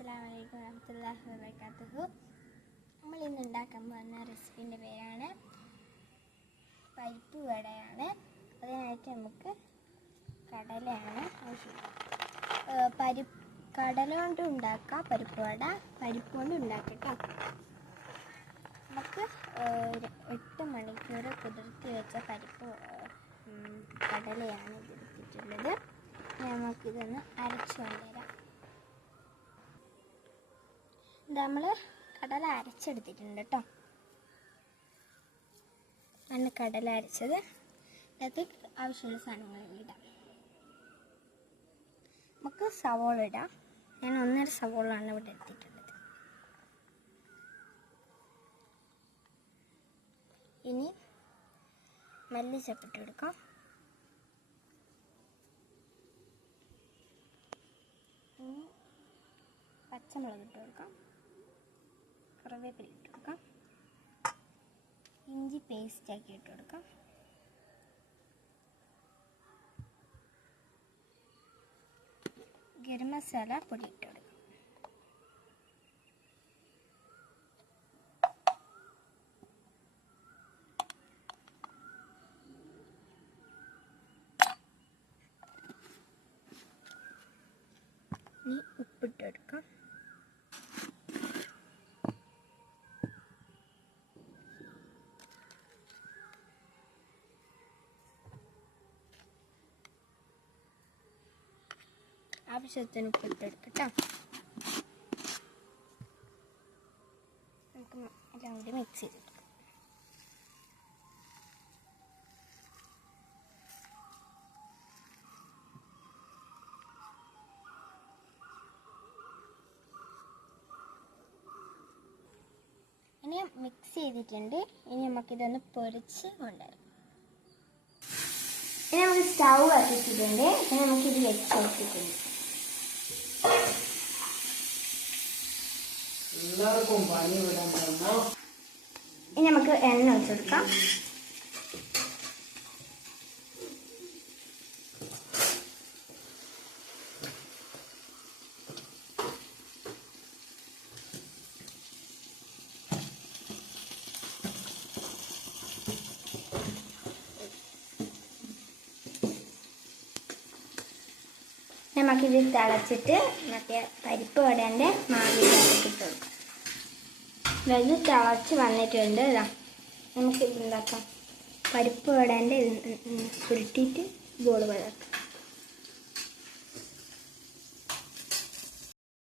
അസ്സലാമു അലൈക്കും വറഹ്മത്തുള്ളാഹി വബറകാതുഹു. നമ്മൾ ഇന്ന് ഉണ്ടാക്കാൻ പോകുന്ന റെസിപ്പിൻ്റെ പേരാണ് പരിപ്പ് വടയാണ്. അതിനായിട്ട് നമുക്ക് കടലയാണ് ആവശ്യം. കടല കൊണ്ട് ഉണ്ടാക്കാം പരിപ്പ് വട, പരിപ്പ് കൊണ്ട് ഉണ്ടാക്കട്ടോ. നമുക്ക് 8 മണിക്കൂർ കുതിർത്തി വെച്ച കടലയാണ് ഇതെടുത്തിട്ടുള്ളത്. നമുക്കിതൊന്ന് അരച്ചു കൊണ്ടുവരാം. നമ്മൾ കടല അരച്ചെടുത്തിട്ടുണ്ട് കേട്ടോ. നല്ല കടല അരച്ചത് അതിനകത്ത് ആവശ്യമുള്ള സാധനങ്ങൾ ഇടാം. നമുക്ക് സവോള ഇടാം. ഞാൻ 1.5 സവോളാണ് ഇവിടെ എടുത്തിട്ടുള്ളത്. ഇനി മല്ലിച്ചപ്പിട്ട് കൊടുക്കാം. ഇനി പച്ചമുളക് ഇട്ട് കൊടുക്കാം. കറിവേപ്പില ഇട്ട് കൊടുക്കാം. ഇഞ്ചി പേസ്റ്റാക്കി ഇട്ട് കൊടുക്കാം. ഗരം മസാല പൊടി ഇട്ട് കൊടുക്കാം. ഇനി ഉപ്പിട്ട് കൊടുക്കാം. ആവശ്യത്തിന് ഉപ്പിട്ടെടുക്കട്ടോ. നമുക്ക് എല്ലാം കൂടി മിക്സ് ചെയ്തെടുക്കാം. ഇനി മിക്സ് ചെയ്തിട്ടുണ്ട്. ഇനി നമുക്കിതൊന്ന് പൊരിച്ച് കൊണ്ടുവരാം. ഇനി നമുക്ക് സ്റ്റൗ കത്തിച്ചിട്ടുണ്ട്. ഇനി നമുക്കിത് വെച്ച് കൊടുത്തിട്ടുണ്ട്. ഇനി നമുക്ക് എണ്ണ ഒഴിച്ചു കൊടുക്കാം. നമുക്കിത് തിളച്ചിട്ട് മറ്റേ പരിപ്പ് വടേൻ്റെ മാവിലേക്ക് ഇട്ട് കൊടുക്കാം. ഇത് തിളച്ച് വന്നിട്ടുണ്ട്. നമുക്കിത് ഉണ്ടാക്കാം. പരിപ്പ് വടേൻ്റെ ഉരുട്ടിയിട്ട് ബോൾ വരാക്കാം.